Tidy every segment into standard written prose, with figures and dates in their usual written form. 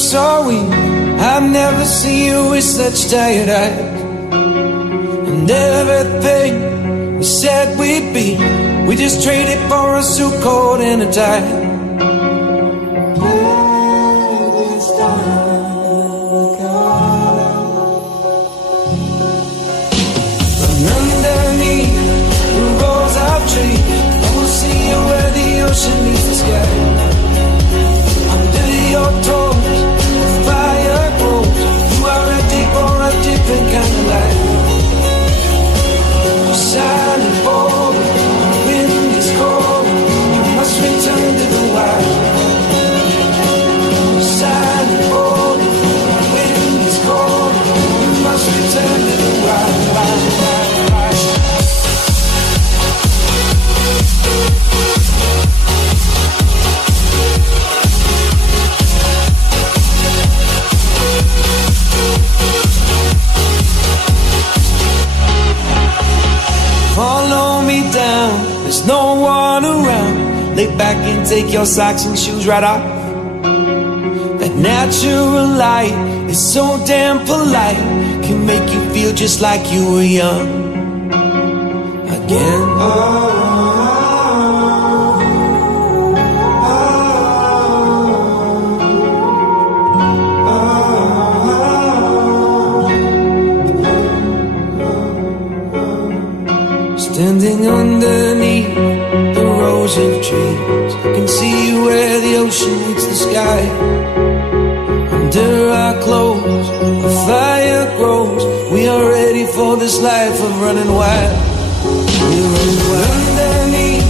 so weak. I've never seen you with such tired eyes. And everything we said we'd be, we just traded for a suit coat and a tie. Ocean meets the sky. Under your toes, the fire grows. You are ready for a different kind of life. You're silent for the wind is cold. You must return to the wild. You're silent for the wind is cold. You must return to the wild. Follow me down, there's no one around. Lay back and take your socks and shoes right off. That natural light is so damn polite, can make you feel just like you were young again. Standing underneath the rows of trees, I can see where the ocean meets the sky. Under our clothes, the fire grows. We are ready for this life of running wild. We're running wild. Underneath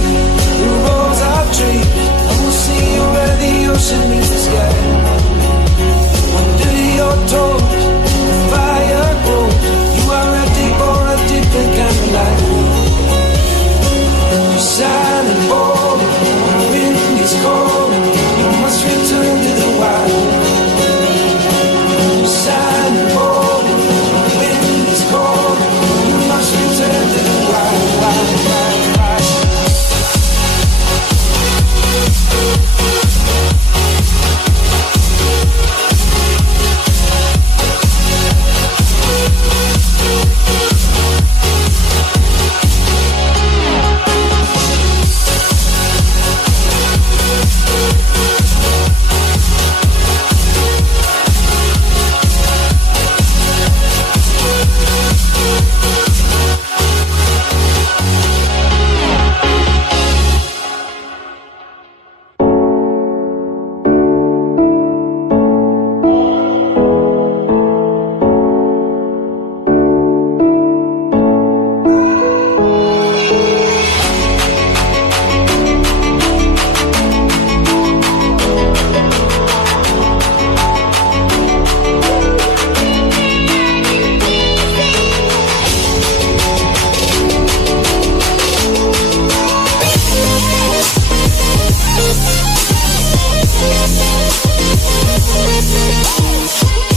the rows of trees, I will see where the ocean meets the sky. Under your toes,